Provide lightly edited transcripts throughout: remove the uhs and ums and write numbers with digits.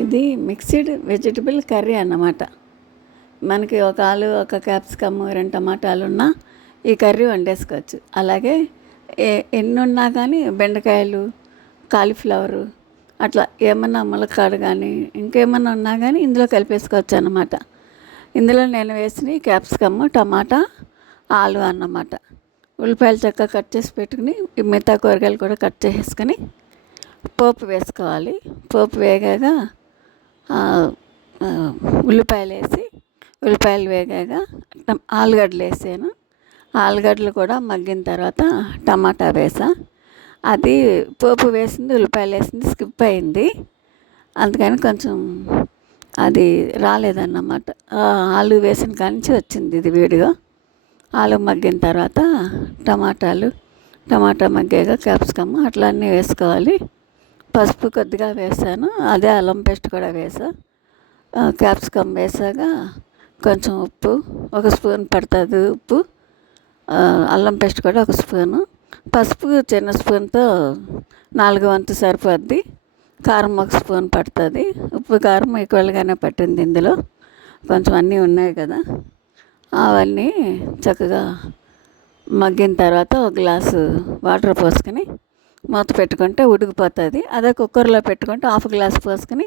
ఇది mixed vegetable curry అన్నమాట. మనకి ఒక ఆలు, ఒక క్యాప్సికమ్, 2 టమాటాలు ఉన్నా ఈ కర్రీ వండేసుకోవచ్చు. అలాగే ఎన్నున్నా కానీ బెండకాయలు, కాలీఫ్లవరు అట్లా ఏమన్నా ములక్కాడ కానీ ఇంకేమన్నా ఉన్నా కానీ ఇందులో కలిపేసుకోవచ్చు అన్నమాట. ఇందులో నేను వేసినవి క్యాప్సికమ్, టమాటా, ఆలు అన్నమాట. ఉల్లిపాయలు చక్కగా కట్ చేసి పెట్టుకుని మిగతా కూరగాయలు కూడా కట్ చేసేసుకొని పోపు వేసుకోవాలి. పోపు వేగాక ఉల్లిపాయలు వేగాక ఆలుగడ్డలు వేసాను. ఆలుగడ్డలు కూడా మగ్గిన తర్వాత టమాటా వేసా. అది పోపు వేసింది, ఉల్లిపాయలు వేసింది స్కిప్ అయింది, అందుకని కొంచెం అది రాలేదన్నమాట. ఆలు వేసిన కానించి వచ్చింది ఇది వీడియో. ఆలు మగ్గిన తర్వాత టమాటా మగ్గాక క్యాప్సికమ్ అట్లా అన్నీ వేసుకోవాలి. పసుపు కొద్దిగా వేసాను, అదే అల్లం పేస్ట్ కూడా వేసా. క్యాప్సికమ్ వేసాక కొంచెం ఉప్పు, 1 స్పూన్ పడుతుంది ఉప్పు, అల్లం పేస్ట్ కూడా 1 స్పూను, పసుపు చిన్న స్పూన్తో 4 వంతు సరిపోద్ది, కారం 1 స్పూన్ పడుతుంది. ఉప్పు కారం ఈక్వల్గానే పట్టింది ఇందులో, కొంచెం అన్నీ ఉన్నాయి కదా. అవన్నీ చక్కగా మగ్గిన తర్వాత 1 గ్లాసు వాటర్ పోసుకొని మూత పెట్టుకుంటే ఉడికిపోతుంది. అదే కుక్కర్లో పెట్టుకుంటే 1/2 గ్లాస్ పోసుకొని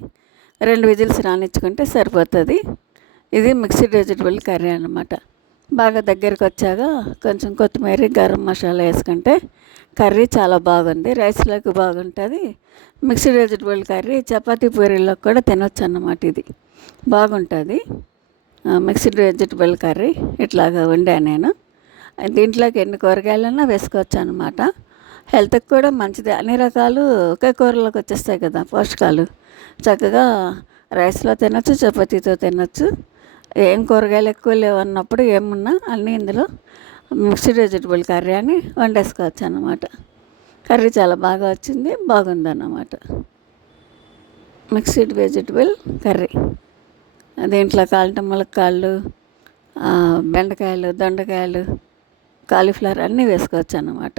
2 విజిల్స్ రానిచ్చుకుంటే సరిపోతుంది. ఇది మిక్స్డ్ వెజిటబుల్ కర్రీ అన్నమాట. బాగా దగ్గరికి వచ్చాక కొంచెం కొత్తిమీర, గరం మసాలా వేసుకుంటే కర్రీ చాలా బాగుంది. రైస్లోకి బాగుంటుంది. మిక్స్డ్ వెజిటబుల్ కర్రీ చపాతీ పూరీలోకి కూడా తినొచ్చు అన్నమాట. ఇది బాగుంటుంది. మిక్స్డ్ వెజిటబుల్ కర్రీ ఇట్లాగా వండా నేను. దీంట్లోకి ఎన్ని కూరగాయలన్నా వేసుకోవచ్చు అన్నమాట. హెల్త్కి కూడా మంచిది. అన్ని రకాలు ఒకే కూరలోకి వచ్చేస్తాయి కదా పోషకాలు. చక్కగా రైస్లో తినొచ్చు, చపాతీతో తినొచ్చు. ఏం కూరగాయలు ఎక్కువ లేవన్నప్పుడు ఏమున్నా అన్నీ ఇందులో మిక్స్డ్ వెజిటబుల్ కర్రీ అని వండేసుకోవచ్చు అన్నమాట. కర్రీ చాలా బాగా వచ్చింది, బాగుందన్నమాట. మిక్స్డ్ వెజిటబుల్ కర్రీ దీంట్లో కాలిన ములక్కాళ్ళు, బెండకాయలు, దొండకాయలు, కాలీఫ్లవర్ అన్నీ వేసుకోవచ్చు అన్నమాట.